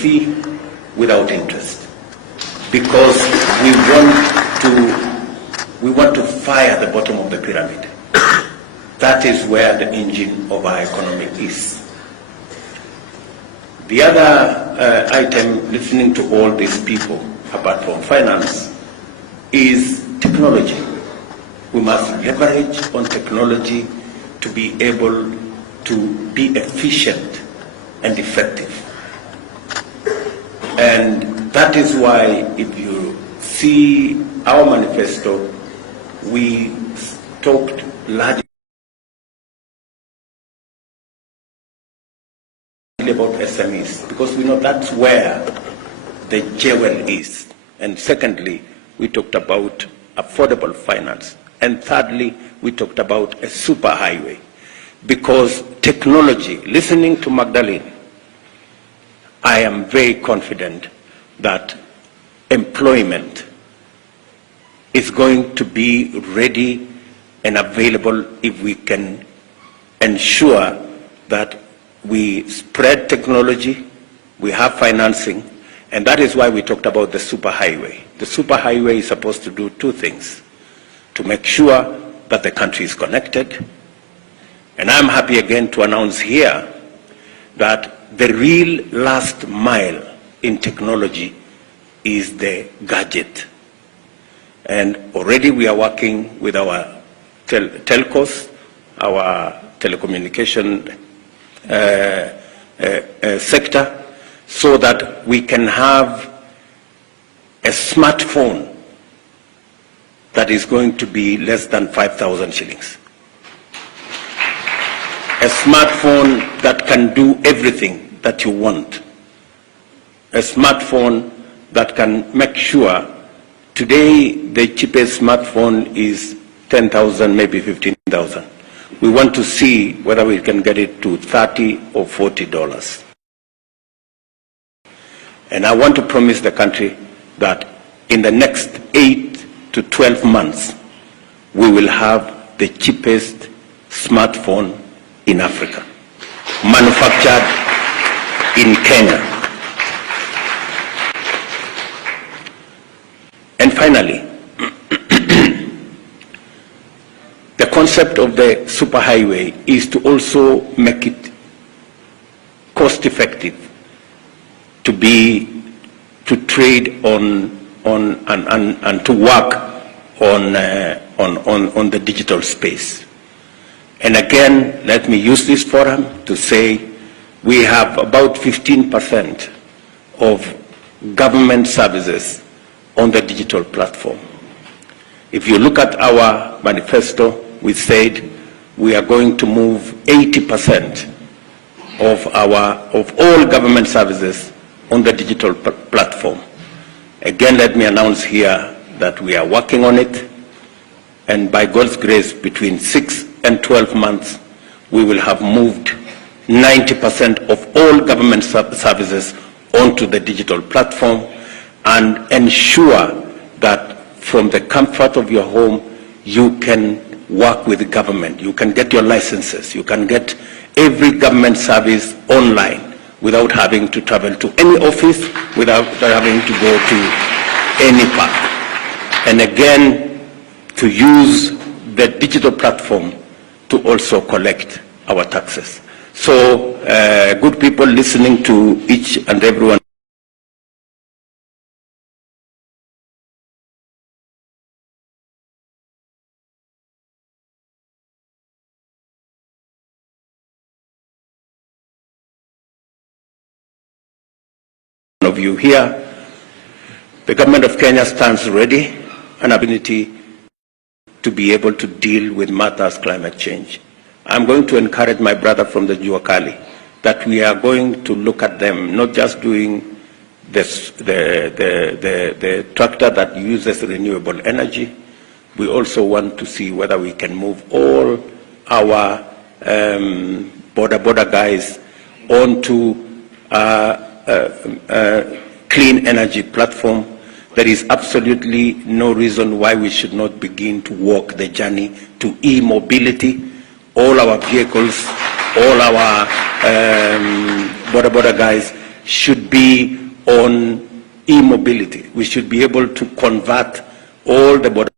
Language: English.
fee without interest, because we want to fire the bottom of the pyramid. That is where the engine of our economy is. The other item, listening to all these people, apart from finance, is technology. We must leverage on technology to be able to be efficient and effective. And that is why, if you see our manifesto, we talked largely about SMEs, because we know that's where the jewel is. And secondly, we talked about affordable finance. And thirdly, we talked about a superhighway, because technology, listening to Magdalene, I am very confident that employment is going to be ready and available if we can ensure that we spread technology, we have financing, and that is why we talked about the superhighway. The superhighway is supposed to do two things: to make sure that the country is connected, and I'm happy again to announce here that the real last mile in technology is the gadget. And already we are working with our telcos, our telecommunication sector, so that we can have a smartphone that is going to be less than 5,000 shillings. A smartphone that can do everything that you want. A smartphone that can make sure, today the cheapest smartphone is 10,000, maybe 15,000. We want to see whether we can get it to $30 or $40. And I want to promise the country that in the next 8 to 12 months, we will have the cheapest smartphone in Africa, manufactured in Kenya. And finally, the concept of the superhighway is to also make it cost effective to trade on and to work on the digital space. And again, let me use this forum to say we have about 15% of government services on the digital platform. If you look at our manifesto, we said we are going to move 80% of all government services on the digital platform. Again, let me announce here that we are working on it, and by God's grace, between 6 and 12 months, we will have moved 90% of all government services onto the digital platform, and ensure that from the comfort of your home, you can work with the government. You can get your licenses. You can get every government service online without having to travel to any office, without having to go to any park. And again, to use the digital platform to also collect our taxes. So, good people listening to each and everyone of you here, the government of Kenya stands ready and ability to be able to deal with matters climate change. I'm going to encourage my brother from the Juakali that we are going to look at them, not just doing this, the tractor that uses renewable energy. We also want to see whether we can move all our border guys onto clean energy platform. There is absolutely no reason why we should not begin to walk the journey to e-mobility. All our vehicles, all our border guys should be on e-mobility. We should be able to convert all the border